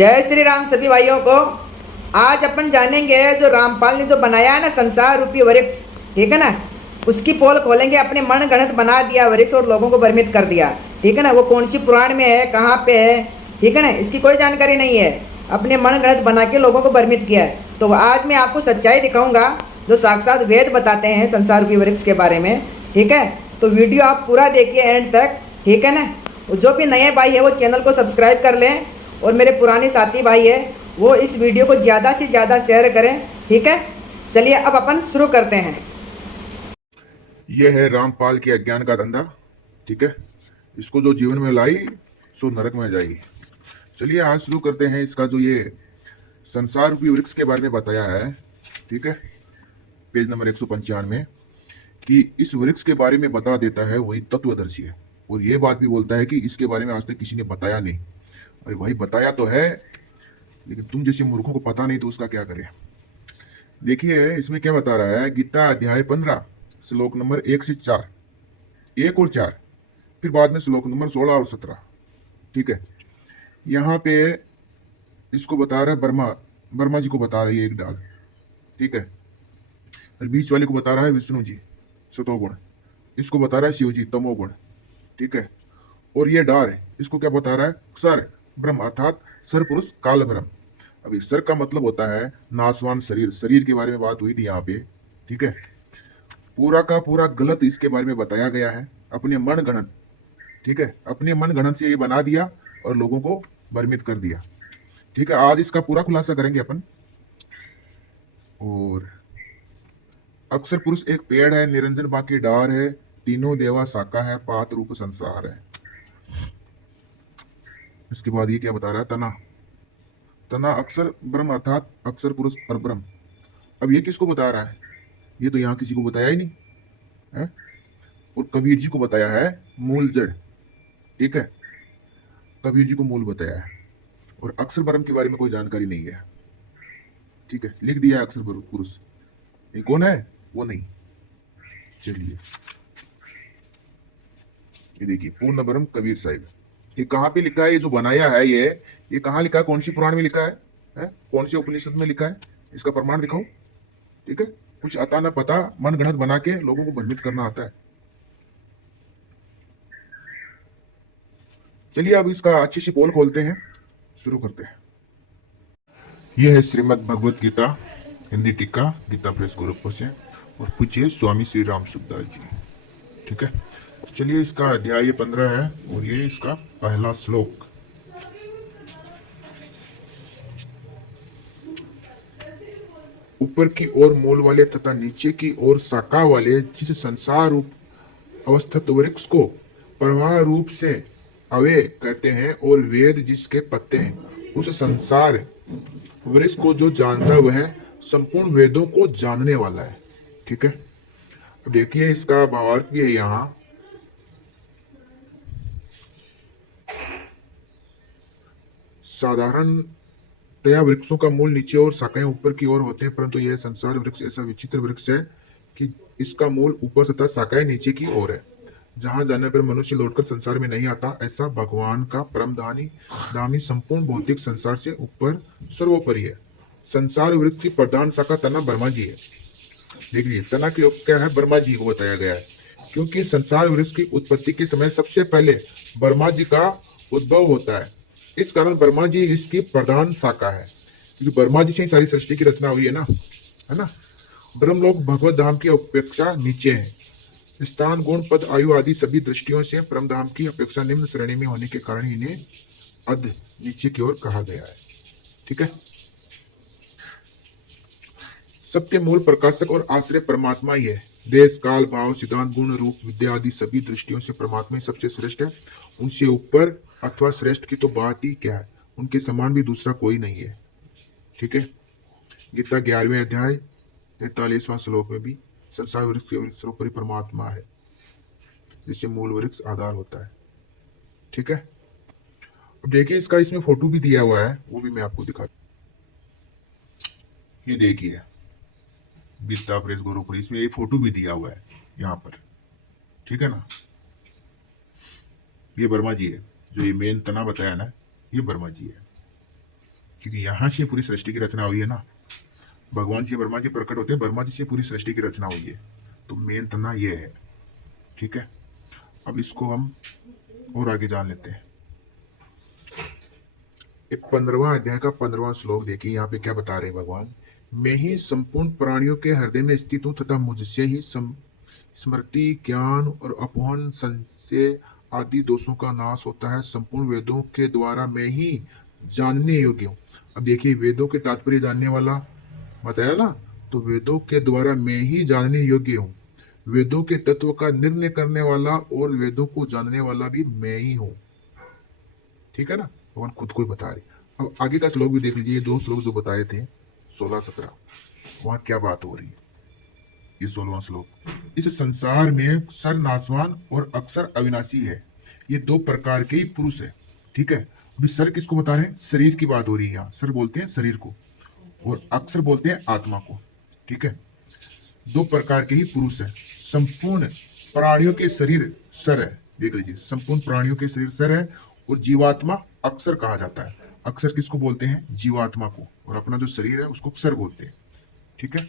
जय श्री राम सभी भाइयों को। आज अपन जानेंगे जो रामपाल ने जो बनाया है ना संसार रूपी वृक्ष, ठीक है ना, उसकी पोल खोलेंगे। अपने मन गणत बना दिया वृक्ष और लोगों को भ्रमित कर दिया, ठीक है ना। वो कौन सी पुराण में है, कहाँ पे है, ठीक है ना, इसकी कोई जानकारी नहीं है। अपने मन गणत बना के लोगों को भ्रमित किया है। तो आज मैं आपको सच्चाई दिखाऊंगा जो साक्षात वेद बताते हैं संसार रूपी वृक्ष के बारे में, ठीक है। तो वीडियो आप पूरा देखिए एंड तक, ठीक है ना। जो भी नए भाई है वो चैनल को सब्सक्राइब कर लें और मेरे पुराने साथी भाई है वो इस वीडियो को ज़्यादा से ज़्यादा शेयर करें, ठीक है। चलिए अब अपन शुरू करते हैं। यह है रामपाल के अज्ञान का धंधा, ठीक है। इसको जो जीवन में लाई सो नरक में जाएगी। चलिए आज शुरू करते हैं। इसका जो ये संसार रूपी वृक्ष के बारे में बताया है, ठीक है, पेज नंबर 195 कि इस वृक्ष के बारे में बता देता है वही तत्वदर्शी है। और ये बात भी बोलता है कि इसके बारे में आज तक किसी ने बताया नहीं। अरे भाई बताया तो है, लेकिन तुम जैसे मूर्खों को पता नहीं तो उसका क्या करें। देखिए इसमें क्या बता रहा है। गीता अध्याय 15 श्लोक नंबर 1 से 4, 1 और 4, फिर बाद में श्लोक नंबर 16 और 17, ठीक है। यहाँ पे इसको बता रहा है वर्मा जी को बता रही है एक डाल, ठीक है। और बीच वाले को बता रहा है विष्णु जी सतोगुण, इसको बता रहा है शिव जी तमोगुण, ठीक है। और ये डार है, इसको क्या बता रहा है, क्षर ब्रह्म अर्थात सर पुरुष काल ब्रह्म। अभी सर का मतलब होता है नासवान शरीर, शरीर के बारे में बात हुई थी यहाँ पे, ठीक है। पूरा का पूरा गलत इसके बारे में बताया गया है, अपने मन गणत, ठीक है, अपने मन गणत से ये बना दिया और लोगों को भ्रमित कर दिया, ठीक है। आज इसका पूरा खुलासा करेंगे अपन। और अक्षर पुरुष एक पेड़ है, निरंजन बाकी डार है, तीनों देवा शाखा है, पात रूप संसार है। इसके बाद ये क्या बता रहा है, तना तना अक्षर ब्रह्म अर्थात अक्षर पुरुष पर ब्रह्म। अब ये किसको बता रहा है, ये तो यहाँ किसी को बताया ही नहीं है। और कबीर जी को बताया है मूल जड़, ठीक है, कबीर जी को मूल बताया है। और अक्षर ब्रह्म के बारे में कोई जानकारी नहीं है, ठीक है, लिख दिया है अक्षर पुरुष। ये कौन है वो नहीं। चलिए ये देखिए पूर्ण ब्रह्म कबीर साहिब, ये कहाँ पे लिखा है, ये जो बनाया है ये कहाँ लिखा है, कौन सी पुराण में लिखा है? कौन सी उपनिषद में लिखा है, इसका प्रमाण दिखाओ, ठीक है। कुछ आता ना पता मन गणत बना के लोगों को भ्रमित करना आता है। चलिए अब इसका अच्छी सी पोल खोलते हैं, शुरू करते हैं। यह है श्रीमद् भगवत गीता हिंदी टीका, गीता प्रेस गोरखपुर से, और पूछिए स्वामी श्री राम सुखदास जी, ठीक है। चलिए इसका अध्याय 15 है और ये इसका पहला श्लोक। ऊपर की ओर मूल वाले तथा नीचे की ओर शाखा वाले जिस संसार रूप अवस्थित वृक्ष को प्रवाह रूप से अव्यय कहते हैं, और वेद जिसके पत्ते हैं, उस संसार वृक्ष को जो जानता वह संपूर्ण वेदों को जानने वाला है, ठीक है। अब देखिए इसका भावार्थ भी है यहाँ। साधारणतया वृक्षों का मूल नीचे और शाखाएं ऊपर की ओर होते हैं, परंतु यह संसार वृक्ष ऐसा विचित्र वृक्ष है कि इसका मूल ऊपर तथा शाखाएं नीचे की ओर है। जहां जाने पर मनुष्य लौटकर संसार में नहीं आता, ऐसा भगवान का परमधामी संपूर्ण भौतिक संसार से ऊपर सर्वोपरि है। संसार वृक्ष की प्रधान शाखा तना ब्रह्मा जी है। देख लीजिए तना की क्या है, ब्रह्मा जी को बताया गया है, क्योंकि संसार वृक्ष की उत्पत्ति के समय सबसे पहले ब्रह्मा जी का उद्भव होता है। इस कारण ब्रह्मा जी इसकी प्रधान शाखा है, क्योंकि ब्रह्मा जी से ही सारी सृष्टि की रचना हुई है ना। ब्रह्मलोक भगवत धाम की अपेक्षा नीचे है। स्थान गुण पद आयु आदि सभी दृष्टियों से ब्रह्मधाम की अपेक्षा निम्न श्रेणी में होने के कारण इन्हें अध नीचे की ओर कहा गया है, ठीक है। सबके मूल प्रकाशक और आश्रय परमात्मा ही है। देश काल भाव सिद्धांत गुण रूप विद्या आदि सभी दृष्टियों से परमात्मा ही सबसे श्रेष्ठ है। उनसे ऊपर अथवा श्रेष्ठ की तो बात ही क्या है, उनके समान भी दूसरा कोई नहीं है, ठीक है। गीता 11वें अध्याय 43वां श्लोक में भी संसार वृक्ष के सर्वोपरि परमात्मा है, जिससे मूल वृक्ष आधार होता है, ठीक है। अब देखिए इसका इसमें फोटो भी दिया हुआ है, वो भी मैं आपको दिखा। ये देखिए गीता प्रेस गोरखपुर, इसमें ये फोटो भी दिया हुआ है यहाँ पर, ठीक है ना। ये वर्मा जी है, जो ये मेन तना बताया ना, ये वर्मा जी है। क्योंकि यहाँ से पूरी सृष्टि की रचना हुई है ना। भगवान से ब्रह्मा जी प्रकट होते हैं, ब्रह्मा जी से पूरी सृष्टि की रचना हुई है। तो मेन तना ये है। ठीक है, अब इसको हम और आगे जान लेते हैं। एक 15वां अध्याय का 15वां श्लोक देखिए, यहाँ पे क्या बता रहे हैं भगवान। मैं ही संपूर्ण प्राणियों के हृदय में स्थित हूँ तथा मुझसे ही स्मृति, ज्ञान और अपहन, संशय आदि दोषों का नाश होता है। संपूर्ण वेदों के द्वारा मैं ही जानने योग्य हूँ। अब देखिए, वेदों के तात्पर्य जानने वाला बताया ना, तो वेदों के द्वारा मैं ही जानने योग्य हूँ। वेदों के तत्व का निर्णय करने वाला और वेदों को जानने वाला भी मैं ही हूँ। ठीक है ना, भगवान खुद को ही बता रहे। अब आगे का श्लोक भी देख लीजिए, ये 2 श्लोक जो बताए थे 16-17, वहां क्या बात हो रही है। ये 16वां श्लोक, इस संसार में सर नासवान और अक्सर अविनाशी है, ये 2 प्रकार के ही पुरुष है। ठीक है, अभी सर किसको बता रहे हैं, शरीर की बात हो रही है। यहाँ सर बोलते हैं शरीर को और अक्सर बोलते हैं आत्मा को। ठीक है, 2 प्रकार के ही पुरुष है। संपूर्ण प्राणियों के शरीर सर है, देख लीजिए, संपूर्ण प्राणियों के शरीर सर है और जीवात्मा अक्सर कहा जाता है। अक्सर किसको बोलते हैं, जीवात्मा को, और अपना जो शरीर है उसको सर बोलते हैं। ठीक है,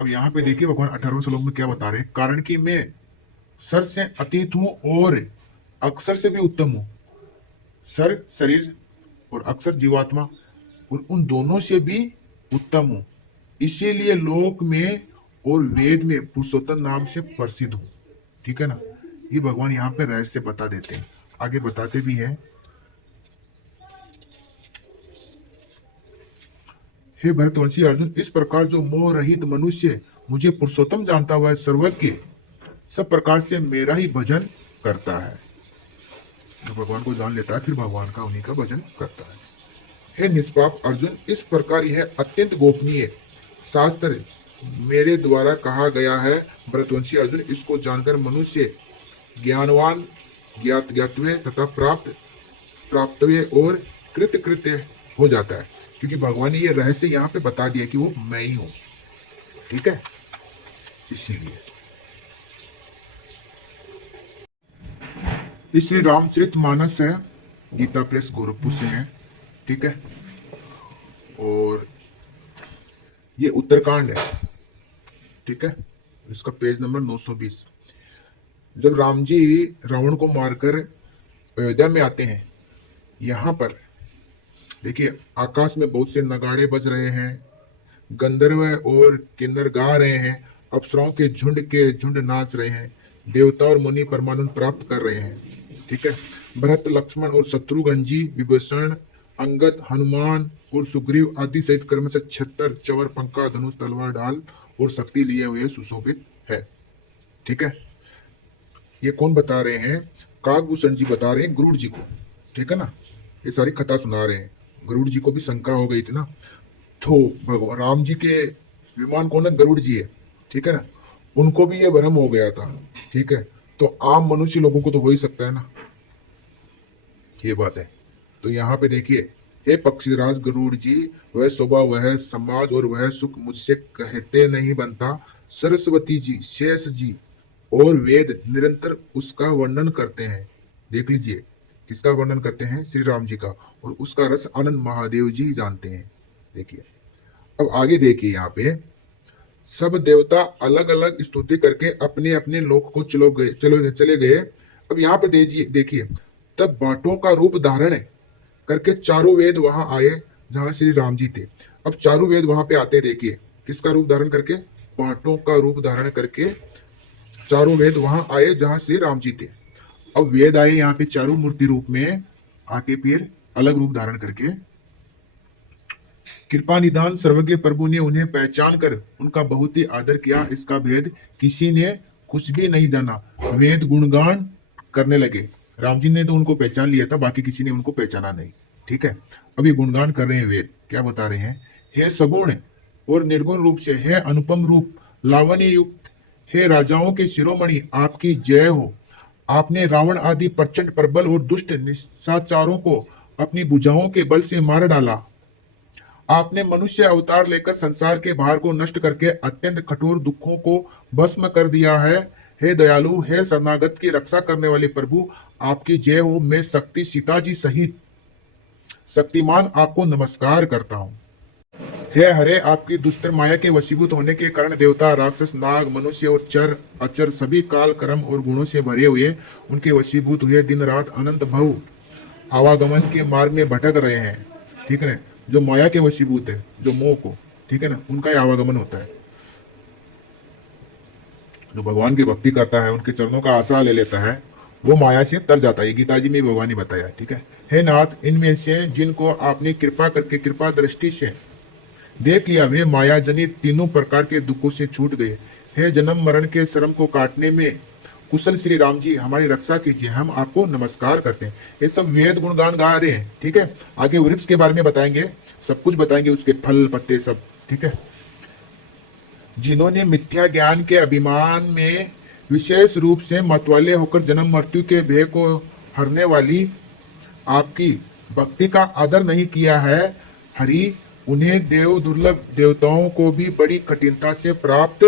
अब यहाँ पे देखिए भगवान 18वें श्लोक में क्या बता रहे हैं, कारण कि मैं सर से अतीत हूं और अक्सर से भी उत्तम हूं। सर शरीर और अक्सर जीवात्मा, और उन दोनों से भी उत्तम हूं, इसीलिए लोक में और वेद में पुरुषोत्तम नाम से प्रसिद्ध हूं। ठीक है ना, ये भगवान यहाँ पे रहस्य बता देते हैं, आगे बताते भी हैं। हे भरतवंशी अर्जुन, इस प्रकार जो मोह रहित मनुष्य मुझे पुरुषोत्तम जानता हुआ है, सर्वज्ञ, सब प्रकार से मेरा ही भजन करता है। जो भगवान को जान लेता है फिर भगवान का, उन्हीं का भजन करता है। हे निष्पाप अर्जुन, इस प्रकार यह अत्यंत गोपनीय शास्त्र मेरे द्वारा कहा गया है। भरतवंशी अर्जुन, इसको जानकर मनुष्य ज्ञानवान, ज्ञातव्य तथा प्राप्तव्य और कृत्य हो जाता है, क्योंकि भगवान ने ये रहस्य यहाँ पे बता दिया कि वो मैं ही हूं। ठीक है, इसीलिए इसलिए रामचरितमानस है, गीता प्रेस गोरखपुर से है। ठीक है, और ये उत्तरकांड है। ठीक है, इसका पेज नंबर 920। जब राम जी रावण को मारकर अयोध्या में आते हैं, यहाँ पर देखिए आकाश में बहुत से नगाड़े बज रहे हैं, गंधर्व और किन्नर गा रहे हैं, अप्सराओं के झुंड नाच रहे हैं, देवता और मुनि परमानंद प्राप्त कर रहे हैं। ठीक है, भरत, लक्ष्मण और शत्रुघ्न जी, विभीषण, अंगद, हनुमान और सुग्रीव आदि सहित क्रम से 76 चवर, पंखा, धनुष, तलवार, ढाल और शक्ति लिए हुए सुशोभित है। ठीक है, ये कौन बता रहे हैं, काकभूषण जी बता रहे हैं गरुड़ जी को। ठीक है ना, ये सारी कथा सुना रहे हैं। गरुड़ जी को भी शंका हो गई थी ना, तो भगवान राम जी के विमान कौन है, गरुड़ जी है। ठीक है ना, उनको भी ये भ्रम हो गया था। ठीक है, तो आम मनुष्य लोगों को तो हो ही सकता है ना, ये बात है। तो यहाँ पे देखिए, हे पक्षीराज गरुड़ जी, वह शोभा, वह समाज और वह सुख मुझसे कहते नहीं बनता। सरस्वती जी, शेष जी और वेद निरंतर उसका वर्णन करते हैं। देख लीजिए, किसका वर्णन करते हैं, श्री राम जी का, और उसका रस आनंद महादेव जी जानते हैं। देखिए, अब आगे देखिए, यहाँ पे सब देवता अलग अलग स्तुति करके अपने अपने लोक को चले गए। अब यहाँ पे देखिए, तब बाटों का रूप धारण करके चारों वेद वहां आए जहां श्री राम जी थे। अब चारों वेद वहां पे आते, देखिए किसका रूप धारण करके, बाटों का रूप धारण करके चारों वेद वहां आए जहां श्री राम जी थे। अब वेद आए यहाँ पे चारों मूर्ति रूप में आके, फिर अलग रूप धारण करके। कृपा निधान सर्वज्ञ प्रभु ने उन्हें पहचान कर उनका बहुत ही आदर किया। इसका भेद किसी ने कुछ भी नहीं जाना। वेद गुणगान करने लगे। राम जी ने तो उनको पहचान लिया था, बाकी किसी ने उनको पहचाना नहीं। ठीक है, अभी गुणगान कर रहे हैं वेद। क्या बता रहे हैं, हे सगुण और निर्गुण रूप से, हे अनुपम रूप, लावण्य युक्त, हे राजाओं के शिरोमणि, आपकी जय हो। आपने रावण आदि प्रचंड प्रबल और दुष्ट निशाचरों को अपनी भुजाओं के बल से मार डाला। आपने मनुष्य अवतार लेकर संसार के भार को नष्ट करके अत्यंत कठोर दुखों को भस्म कर दिया है। हे दयालु, हे शरणागत की रक्षा करने वाले प्रभु, आपकी जय हो। मैं शक्ति सीता जी सहित शक्तिमान आपको नमस्कार करता हूँ। हे हरे, आपकी दुष्ट माया के वशीभूत होने के कारण देवता, राक्षस, नाग, मनुष्य और चर अचर सभी काल, कर्म और गुणों से भरे हुए उनके वशीभूत हुए दिन रात अनंत भव आवागमन के मार्ग में भटक रहे हैं। ठीक है ना, जो माया के वशीभूत है, जो मोह को, ठीक है ना, उनका ही आवागमन होता है। जो भगवान की भक्ति करता है, उनके चरणों का आसरा ले लेता है, वो माया से तर जाता है। ये गीता जी में भगवान ने बताया। ठीक है, हे नाथ, इनमें से जिनको आपने कृपा करके कृपा दृष्टि से देख लिया, वे माया जनित तीनों प्रकार के दुखों से छूट गए। हे जन्म मरण के श्रम को काटने में कुशल श्री राम जी, हमारी रक्षा कीजिए, हम आपको नमस्कार करते हैं। ये सब वेद गुणगान गा रहे हैं। ठीक है, आगे वृक्ष के बारे में बताएंगे, सब कुछ बताएंगे, उसके फल पत्ते सब। ठीक है, जिन्होंने मिथ्या ज्ञान के अभिमान में विशेष रूप से मतवाले होकर जन्म मृत्यु के भय को हरने वाली आपकी भक्ति का आदर नहीं किया है, हरि, उन्हें देव दुर्लभ देवताओं को भी बड़ी कठिनता से प्राप्त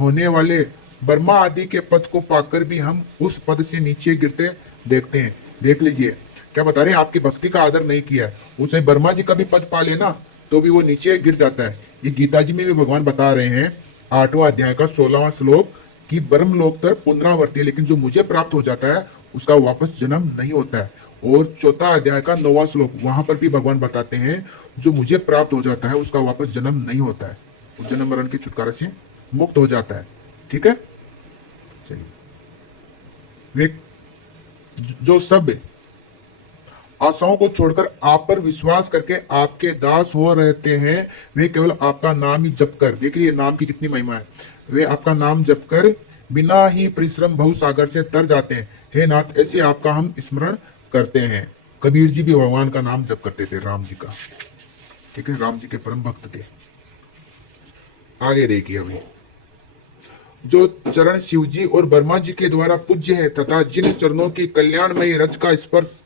होने वाले ब्रह्मा आदि के पद को पाकर भी हम उस पद से नीचे गिरते देखते हैं। देख लीजिए क्या बता रहे हैं, आपकी भक्ति का आदर नहीं किया है, उसे ब्रह्मा जी का भी पद पा लेना तो भी वो नीचे गिर जाता है। ये गीता जी में भी भगवान बता रहे हैं, 8वां अध्याय का 16वां श्लोक, कि ब्रह्म लोक तर पुनरावर्ती है, लेकिन जो मुझे प्राप्त हो जाता है उसका वापस जन्म नहीं होता है। और 4वां अध्याय का 9वां श्लोक, वहां पर भी भगवान बताते हैं, जो मुझे प्राप्त हो जाता है उसका वापस जन्म नहीं होता है, वो जन्म मरण के छुटकारा से मुक्त हो जाता है। ठीक है, चलिए, वे जो सब आशाओं को छोड़कर आप पर विश्वास करके आपके दास हो रहते हैं, वे केवल आपका नाम ही जप कर, देखिए नाम की कितनी महिमा है, वे आपका नाम जप कर बिना ही परिश्रम भव सागर से तर जाते हैं। हे नाथ, ऐसे आपका हम स्मरण करते हैं। कबीर जी भी भगवान का नाम जप करते थे, राम जी का। ठीक है, राम जी के परम भक्त थे। आगे देखिए, अभी जो चरण शिव जी और ब्रह्मा जी के द्वारा पूज्य है तथा जिन चरणों की कल्याणमयी रज का स्पर्श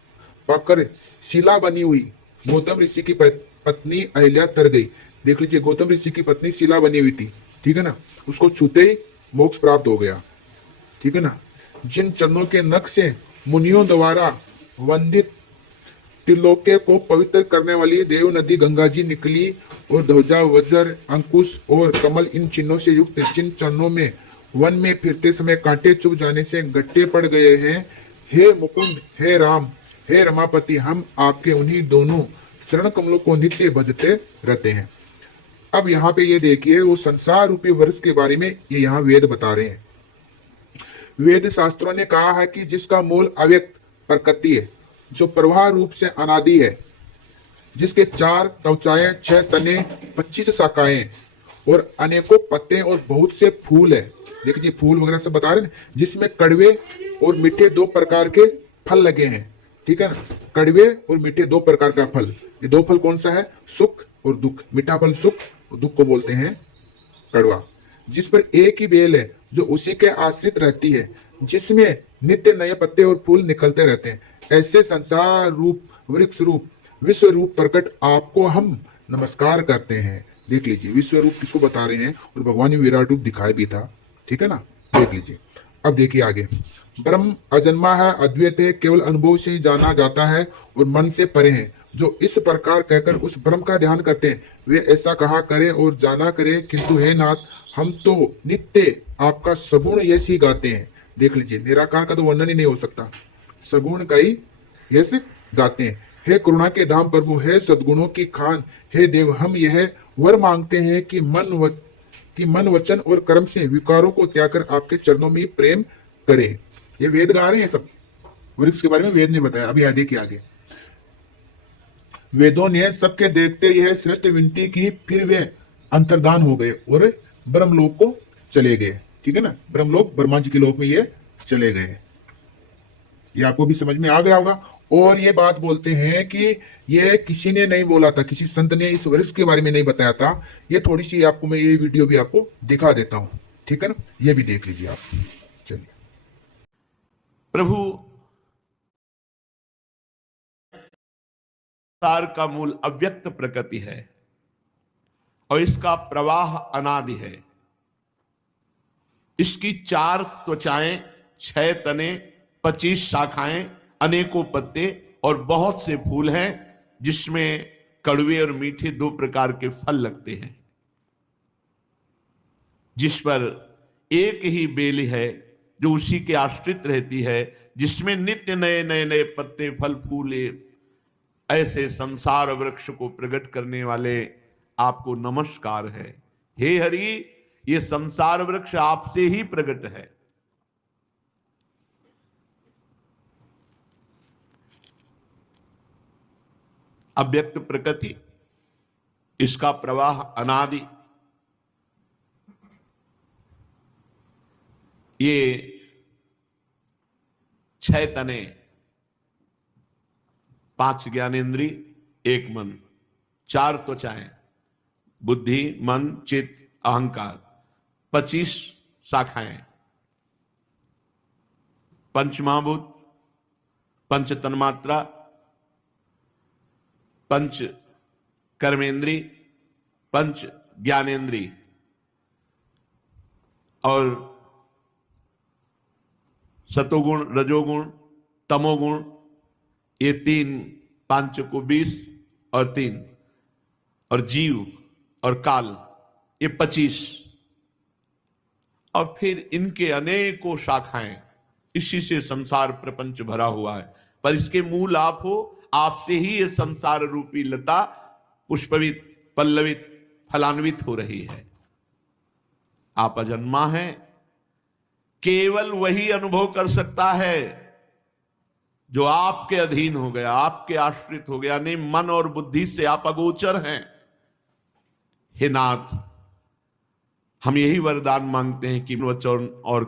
पाकर शिला बनी हुई गौतम ऋषि की पत्नी अहिल्या तर गई। देख लीजिए, गौतम ऋषि की पत्नी शिला बनी हुई थी। ठीक है ना, उसको छूते ही मोक्ष प्राप्त हो गया। ठीक है ना, जिन चरणों के नख से मुनियों द्वारा वंदित त्रिलोके को पवित्र करने वाली देव नदी गंगा जी निकली, और ध्वजा, वज्र, अंकुश और कमल, इन चिन्हों से युक्त जिन चरणों में वन में फिरते समय कांटे चुभ जाने से गट्टे पड़ गए हैं, हे मुकुंद, हे राम, हे रमापति, हम आपके उन्हीं दोनों चरण कमलों को नित्य भजते रहते हैं। अब यहाँ पे ये देखिए, वो संसार रूपी वर्ष के बारे में ये यहाँ वेद बता रहे हैं। वेद शास्त्रों ने कहा है कि जिसका मूल अव्यक्त प्रकृति है, जो प्रवाह रूप से अनादि है, जिसके 4 त्वचाएं, 6 तने, 25 शाखाएं और अनेकों पत्ते और बहुत से फूल है। देखिए फूल वगैरह सब बता रहे हैं, जिसमें कड़वे और मीठे 2 प्रकार के फल लगे हैं। ठीक है ना, कड़वे और मीठे 2 प्रकार का फल। ये 2 फल कौन सा है? सुख और दुख। मीठा फल सुख और दुख को बोलते हैं कड़वा। जिस पर एक ही बेल है जो उसी के आश्रित रहती है, जिसमें नित्य नए पत्ते और फूल निकलते रहते हैं, ऐसे संसार रूप, वृक्ष रूप, विश्व रूप प्रकट आपको हम नमस्कार करते हैं। देख लीजिए विश्व रूप किसको बता रहे हैं, और भगवान ने विराट रूप दिखाया भी था। ठीक है ना, देख लीजिए। अब देखिए आगे, ब्रह्म अजन्मा है, अद्वैत है, केवल अनुभव से ही जाना जाता है और मन से परे है। जो इस प्रकार कहकर उस ब्रह्म का ध्यान करते हैं, वे ऐसा कहा करे और जाना करे, किंतु हे नाथ, हम तो नित्य आपका सगुण यश ही गाते हैं। देख लीजिए, निराकार का तो वर्णन ही नहीं हो सकता, सगुण का ही यश गाते हैं। हे करुणा के धाम प्रभु, हे सद्गुणों की खान, हे देव, हम यह वर मांगते हैं कि मन वचन और कर्म से विकारों को त्याग कर आपके चरणों में प्रेम करें। ये वेद गा रहे हैं सब, वृक्ष के बारे में वेद ने बताया। अभी देखिए आगे, वेदों ने सबके देखते यह श्रेष्ठ विनती की, फिर वे अंतर्धान हो गए और ब्रह्मलोक को चले गए। ठीक है ना, ब्रह्मलोक ब्रह्मा जी के लोक में ये चले गए। ये आपको भी समझ में आ गया होगा। और ये बात बोलते हैं कि ये किसी ने नहीं बोला था, किसी संत ने इस वृक्ष के बारे में नहीं बताया था। ये थोड़ी सी आपको मैं ये वीडियो भी आपको दिखा देता हूं। ठीक है ना, ये भी देख लीजिए आप। चलिए, प्रभु संसार का मूल अव्यक्त प्रकृति है और इसका प्रवाह अनादि है। इसकी 4 त्वचाएं, 6 तने, 25 शाखाएं, अनेकों पत्ते और बहुत से फूल हैं, जिसमें कड़वे और मीठे 2 प्रकार के फल लगते हैं, जिस पर एक ही बेल है जो उसी के आश्रित रहती है, जिसमें नित्य नए नए नए पत्ते, फल, फूल, ऐसे संसार वृक्ष को प्रकट करने वाले आपको नमस्कार है। हे हरि, ये संसार वृक्ष आपसे ही प्रकट है। अव्यक्त प्रकृति, इसका प्रवाह अनादि। ये 6 तने, 5 ज्ञानेन्द्रिय, 1 मन, 4 त्वचाएं, बुद्धि, मन, चित्त, अहंकार, 25 शाखाएं, 5 महाभूत, 5 तन्मात्रा, 5 कर्मेंद्रिय, 5 ज्ञानेन्द्रिय और सतोगुण, रजोगुण, तमोगुण, ये 3, 5 को 20 और 3, और जीव और काल, ये 25, और फिर इनके अनेकों शाखाएं। इसी से संसार प्रपंच भरा हुआ है, पर इसके मूल आप हो। आपसे ही ये संसार रूपी लता पुष्पवित, पल्लवित, फलान्वित हो रही है। आप अजन्मा हैं, केवल वही अनुभव कर सकता है जो आपके अधीन हो गया, आपके आश्रित हो गया। नहीं, मन और बुद्धि से आप अगोचर हैं। हे नाथ, हम यही वरदान मांगते हैं कि वचन और